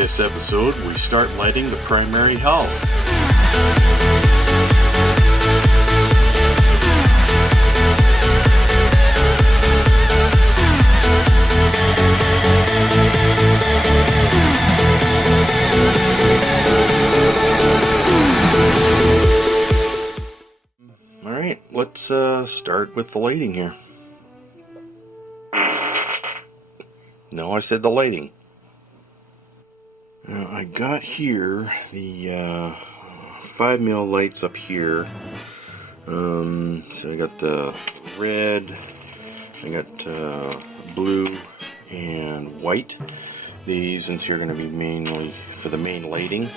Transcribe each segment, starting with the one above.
this episode, we start lighting the primary hull. Alright, let's start with the lighting here. No, I said the lighting. Now, I got here the 5mm lights up here. So I got the red, I got blue and white. These ones here are going to be mainly for the main lighting.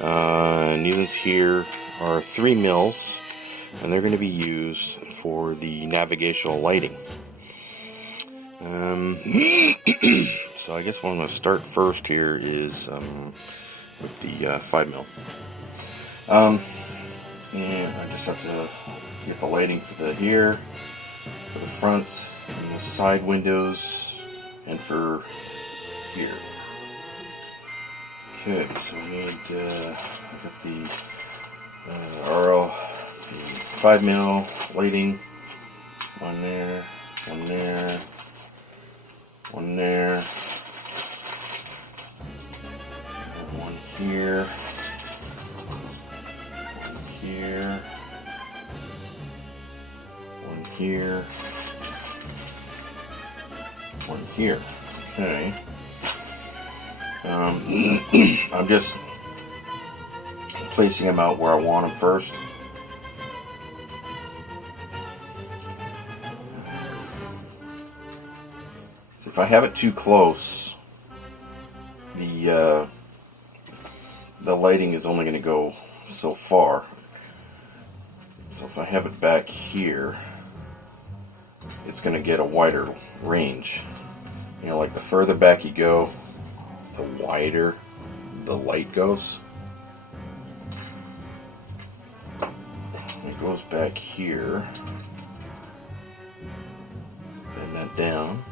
And these ones here are 3mm, and they're going to be used for the navigational lighting. So I guess what I'm going to start first here is with the 5mm. And I just have to get the lighting for the here, for the front, and the side windows, and for here. Okay, so we need I got the RL 5mm lighting. One there, one there, one there. One here, one here, one here, one here. Okay. I'm just placing them out where I want them first. So if I have it too close, the lighting is only going to go so far. So if I have it back here, it's going to get a wider range. You know, like the further back you go, the wider the light goes. It goes back here. Bend that down.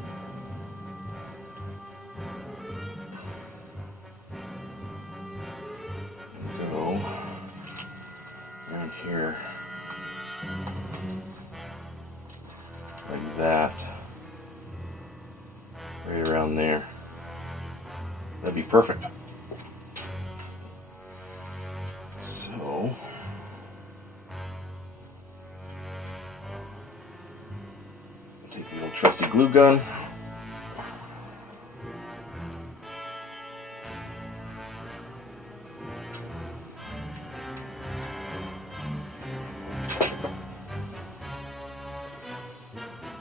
Here, like that, right around there. That'd be perfect. So, take the old trusty glue gun.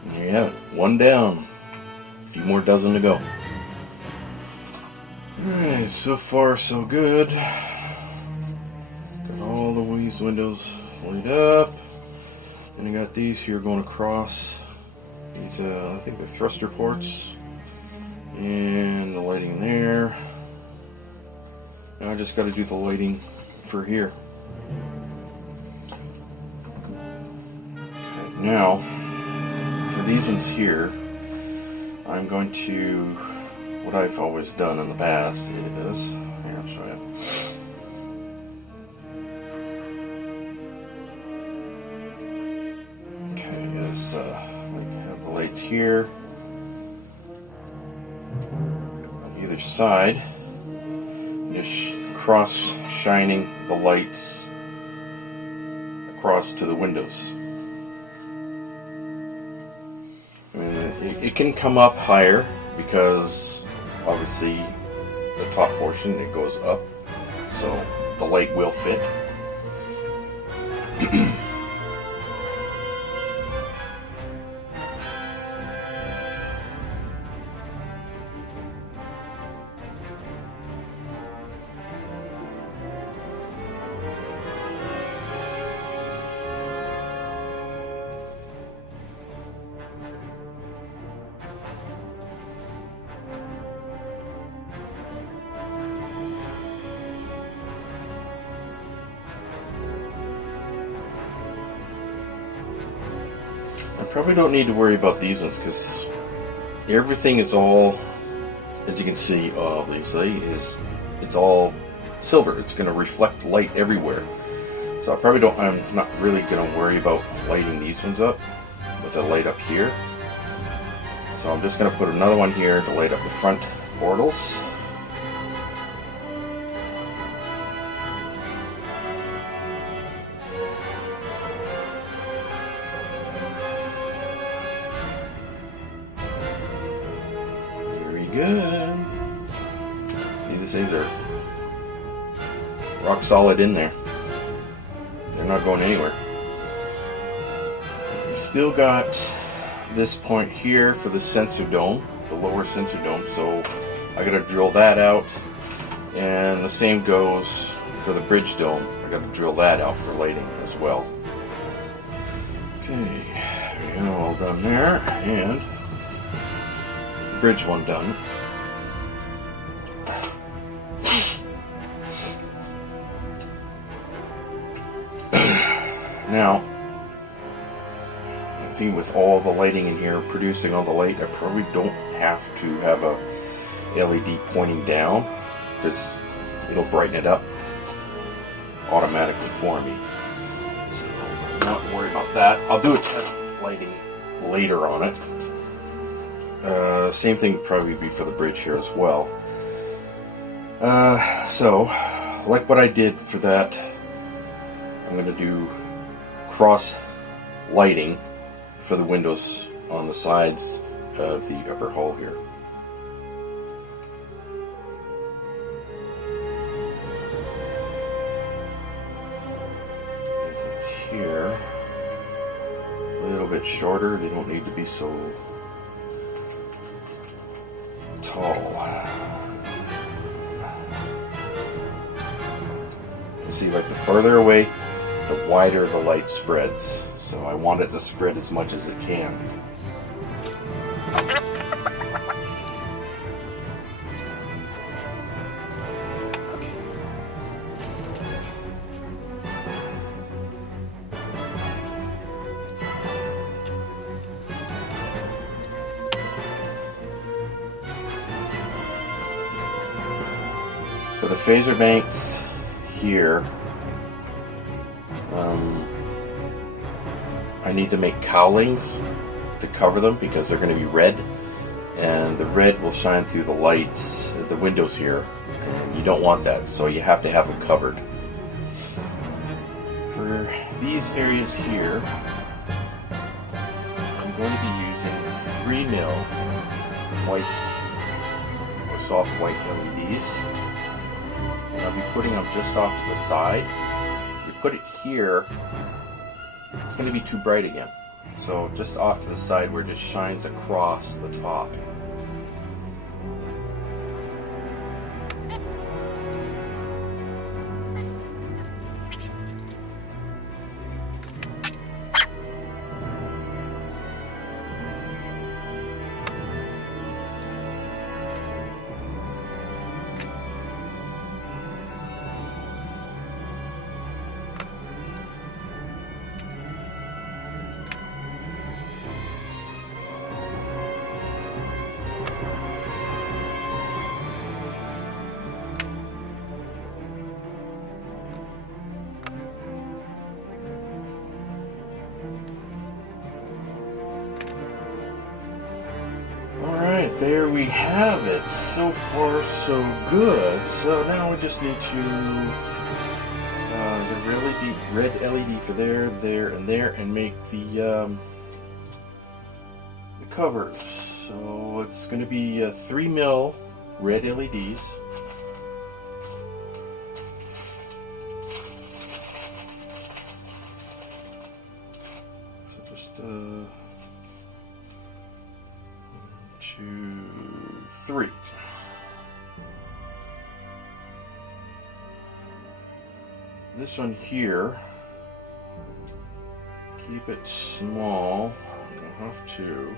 There you have it. One down. A few more dozen to go. Alright, so far so good. Got all these windows lit up. And I got these here going across. These, I think they're thruster ports. And the lighting there. Now I just got to do the lighting for here. Okay, now, these ones here, I'm going to, what I've always done in the past is, here I'll show you. Okay, is I have the lights here on either side, just cross shining the lights across to the windows. It can come up higher because obviously the top portion, it goes up, so the light will fit. I probably don't need to worry about these ones because everything is all as you can see, obviously, it's all silver. It's going to reflect light everywhere. So I'm not really going to worry about lighting these ones up with a light up here. So I'm just going to put another one here to light up the front portals. Very good. See, these things are rock solid in there. They're not going anywhere. We still got this point here for the sensor dome, the lower sensor dome, so I gotta drill that out, and the same goes for the bridge dome. I gotta drill that out for lighting as well. Okay, there we go, all done there, and the bridge one done. Now, I think with all the lighting in here, producing all the light, I probably don't have to have a LED pointing down, because it'll brighten it up automatically for me. So I'm not worried about that. I'll do a test lighting later on it. Same thing would probably be for the bridge here as well. So, like what I did for that, I'm going to do cross lighting for the windows on the sides of the upper hull here. If it's here, a little bit shorter, they don't need to be so tall. You see, like the further away, the wider the light spreads. So I want it to spread as much as it can. For the phaser banks here, I need to make cowlings to cover them because they're going to be red, and the red will shine through the lights, the windows here, and you don't want that, so you have to have them covered. For these areas here, I'm going to be using 3mm white or soft white LEDs, and I'll be putting them just off to the side. If you put it here, it's going to be too bright again. So just off to the side where it just shines across the top. Alright, there we have it. So far, so good. So now we just need to the red LED for there, and there, and make the covers. So it's going to be 3mm red LEDs. So just 1, 2, 3. This one here, keep it small. You don't have to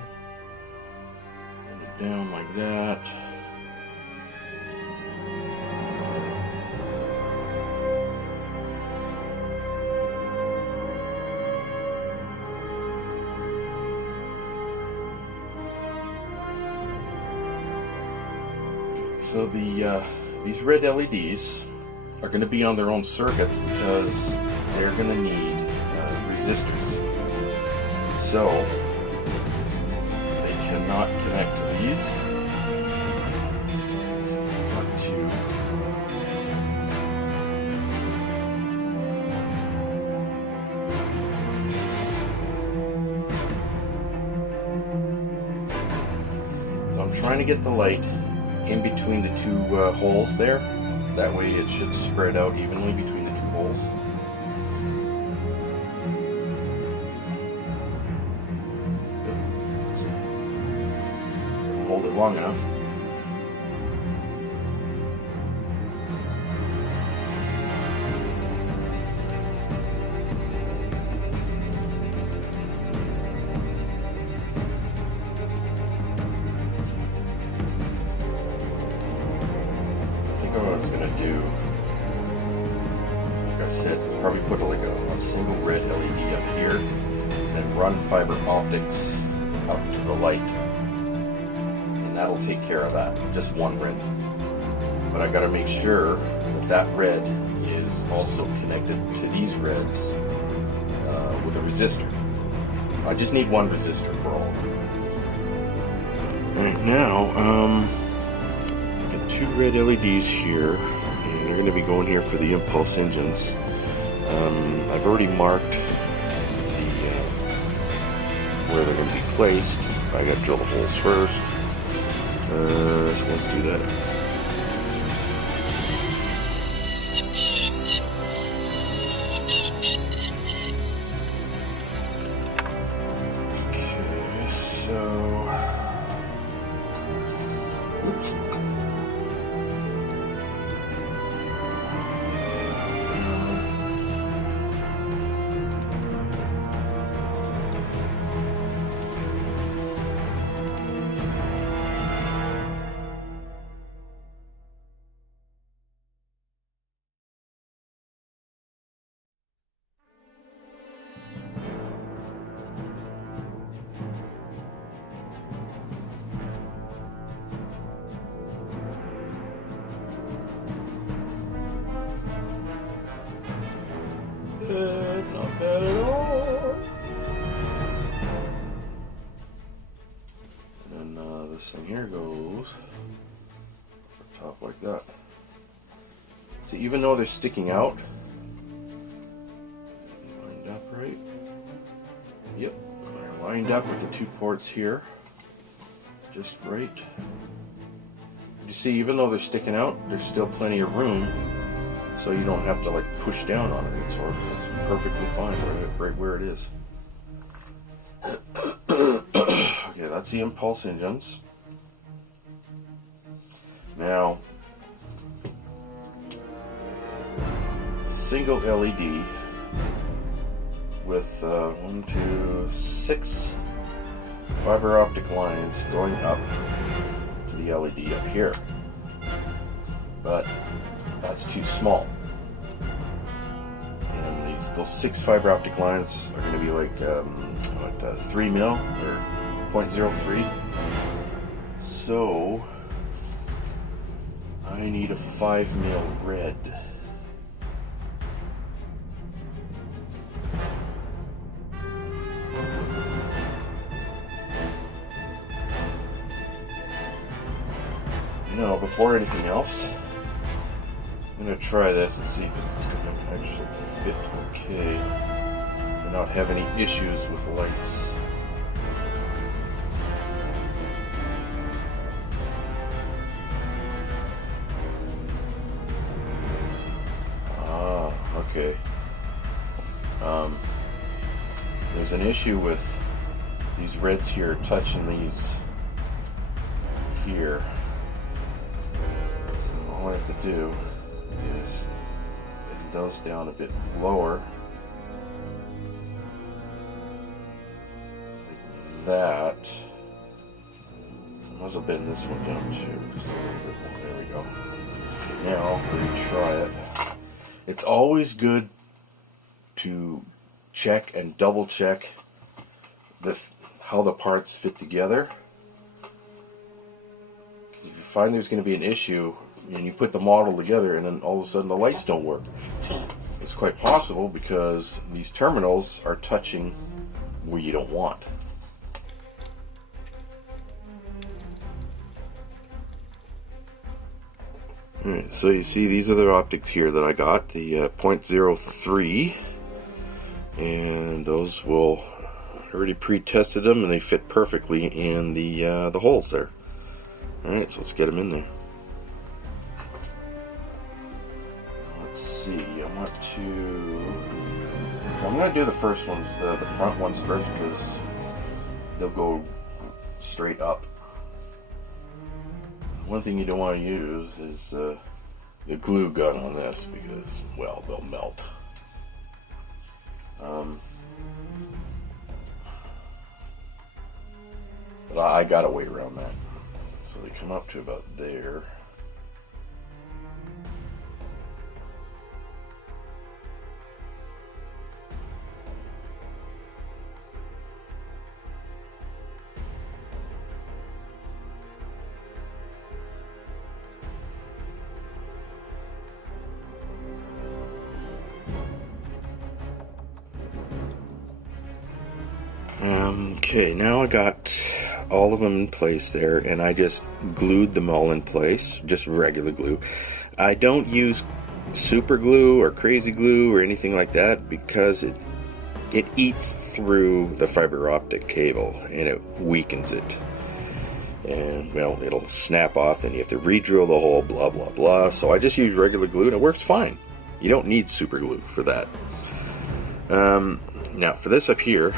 put it down like that. So these red LEDs are going to be on their own circuit because they're going to need resistors. So they cannot connect to these. So I've got to trying to get the light in between the two holes there. That way it should spread out evenly between the two holes. Hold it long enough. What it's going to do, like I said, is probably put like a single red LED up here and run fiber optics up to the light, and that'll take care of that, just one red. But I got to make sure that red is also connected to these reds with a resistor. I just need one resistor for all. Right now, two red LEDs here, and they're going to be going here for the impulse engines. I've already marked where they're going to be placed. I got to drill the holes first. So let's do that. Okay, so oops. Not bad at all. And then this thing here goes top like that. So even though they're sticking out, lined up right. Yep, they're lined up with the two ports here, just right. You see, even though they're sticking out, there's still plenty of room. So you don't have to like push down on it. It's perfectly fine right where it is. Okay, that's the impulse engines. Now, single LED with 6 fiber optic lines going up to the LED up here. But that's too small. And those 6 fiber optic lines are going to be like 3 mil or 0.03. So I need a 5 mil red. Now, before anything else, I'm going to try this and see if it's going to actually fit okay and not have any issues with lights. Okay. There's an issue with these reds here touching these here. So all I have to do is bend those down a bit lower, like that. I might as well bend this one down too, just a little bit more. There we go. Okay, now we're going to try it. It's always good to check and double check how the parts fit together. If you find there's going to be an issue, and you put the model together, and then all of a sudden the lights don't work. It's quite possible because these terminals are touching where you don't want. Alright, so you see these are the optics here that I got, the 0.03, and those will, I already pre-tested them and they fit perfectly in the holes there. Alright, so let's get them in there. Let's see, I'm going to do the first ones, the front ones first, because they'll go straight up. One thing you don't want to use is the glue gun on this, because, well, they'll melt. But I got a way around that. So they come up to about there. Okay, now I got all of them in place there, and I just glued them all in place, just regular glue. I don't use super glue or crazy glue or anything like that, because it eats through the fiber optic cable and it weakens it. And, well, it'll snap off and you have to re-drill the hole, blah blah blah. So I just use regular glue and it works fine. You don't need super glue for that. Now for this up here,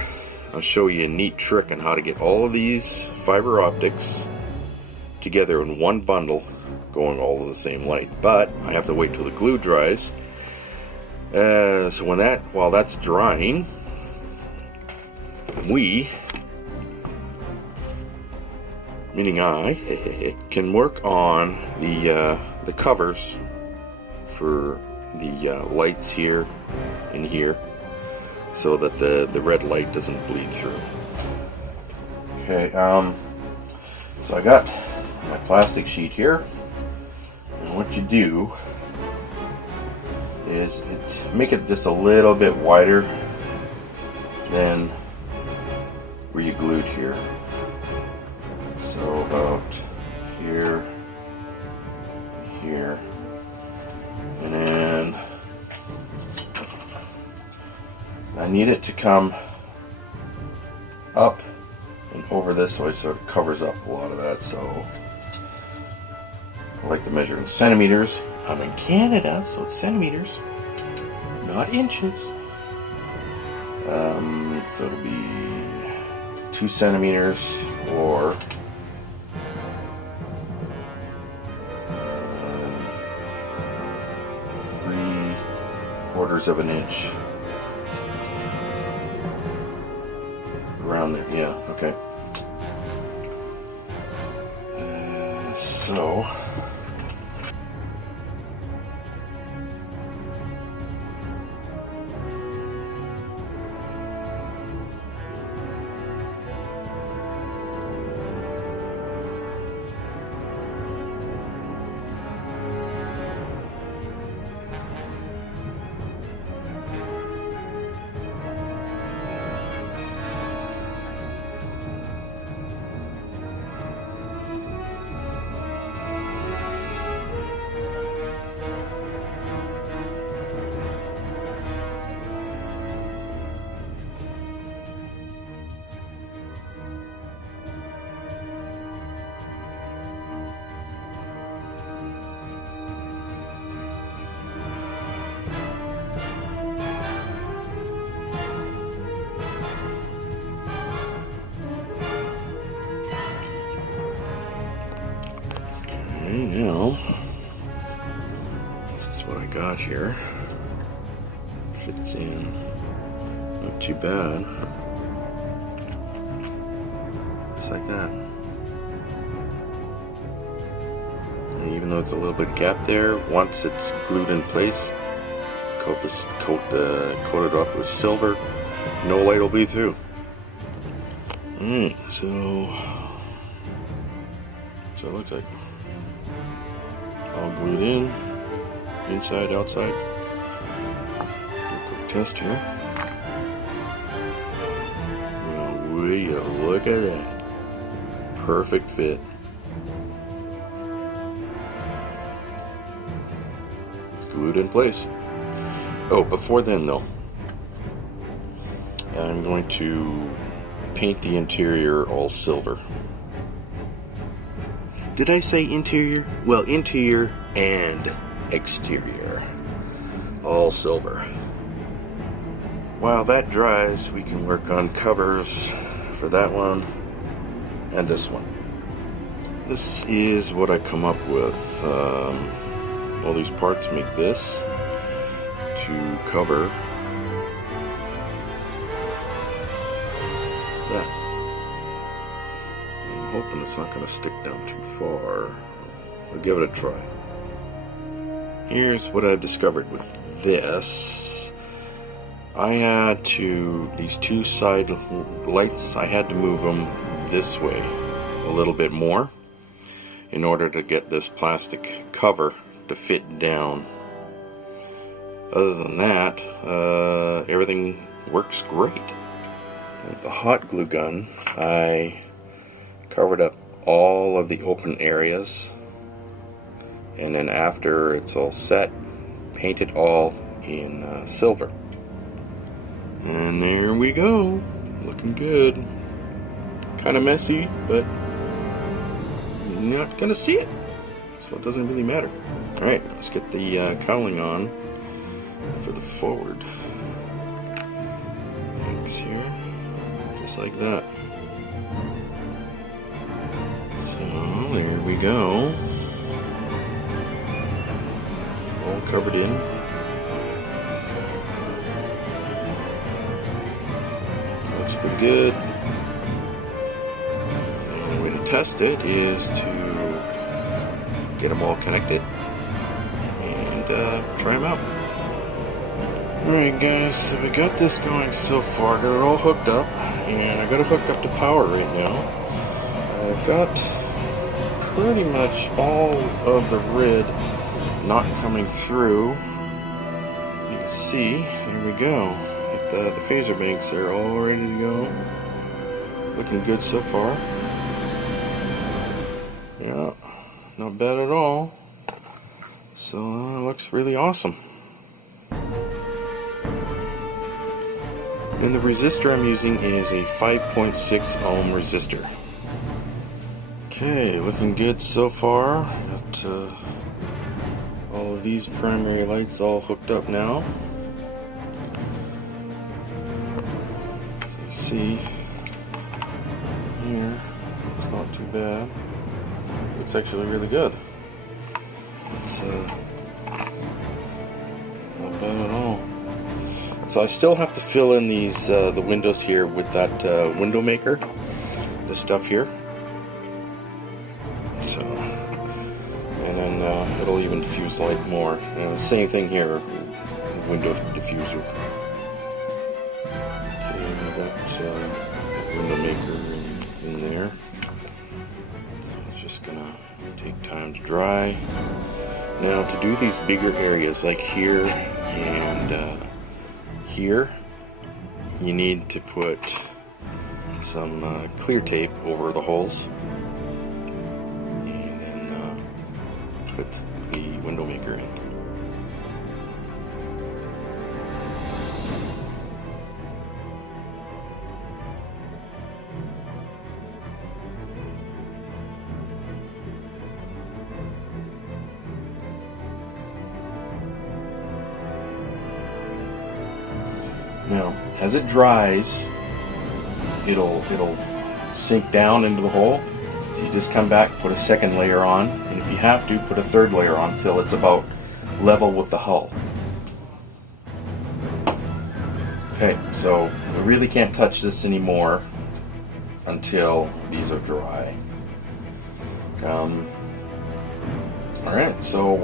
I'll show you a neat trick on how to get all of these fiber optics together in one bundle going all of the same light. But I have to wait till the glue dries. So while that's drying, we, meaning I, can work on the covers for the lights here and here, so that the red light doesn't bleed through. Okay, so I got my plastic sheet here, and what you do is make it just a little bit wider than where you glued here. So about here, here, and then I need it to come up and over this way, so it covers up a lot of that. So I like to measure in centimeters. I'm in Canada, so it's centimeters, not inches. So it'll be 2 centimeters or 3/4 of an inch. Around there, yeah, okay. So now, this is what I got here. Fits in, not too bad. Just like that. And even though it's a little bit gap there, once it's glued in place, coat it up with silver, no light will bleed through. Alright, so it looks like. glued in, inside, outside. Do a quick test here. Well, will you look at that? Perfect fit. It's glued in place. Oh, before then though, I'm going to paint the interior all silver. Did I say interior? Well, interior and exterior. All silver. While that dries, we can work on covers for that one and this one. This is what I come up with. All these parts make this to cover that. I'm hoping it's not going to stick down too far. I'll give it a try. Here's what I've discovered with this. I had to, these two side lights, I had to move them this way a little bit more in order to get this plastic cover to fit down. Other than that, everything works great. With the hot glue gun, I covered up all of the open areas, and then after it's all set, paint it all in silver. And there we go, looking good. Kind of messy, but you're not gonna see it, so it doesn't really matter. Alright, let's get the cowling on for the forward. Thanks here, just like that. So there we go, all covered in. Looks pretty good. The only way to test it is to get them all connected and try them out. Alright guys, so we got this going so far. Got it all hooked up, and I got it hooked up to power right now. I've got pretty much all of the red not coming through. You can see, there we go. The phaser banks are all ready to go. Looking good so far. Yeah, not bad at all. So it looks really awesome. And the resistor I'm using is a 5.6 ohm resistor. Okay, looking good so far. Got all of these primary lights all hooked up now. So you see here, it's not too bad. It's actually really good. It's not bad at all. So I still have to fill in these the windows here with that window maker, the stuff here. So, and then it'll even diffuse light more. Same thing here, window diffuser. Okay, I got the window maker in there. So it's just gonna take time to dry. Now to do these bigger areas like here and here, you need to put some clear tape over the holes and then put the window maker in. Now, as it dries, it'll sink down into the hole. So you just come back, put a second layer on, and if you have to, put a third layer on until it's about level with the hull. Okay, so we really can't touch this anymore until these are dry. Alright, so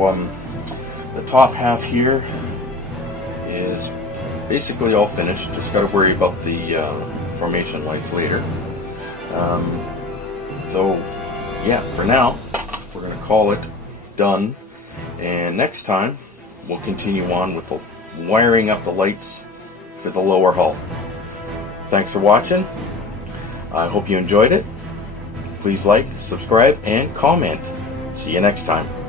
the top half here is basically all finished. Just got to worry about the formation lights later. So yeah, for now we're going to call it done, And next time, we'll continue on with the wiring up the lights for the lower hull. Thanks for watching. I hope you enjoyed it. Please like, subscribe, and comment. See you next time.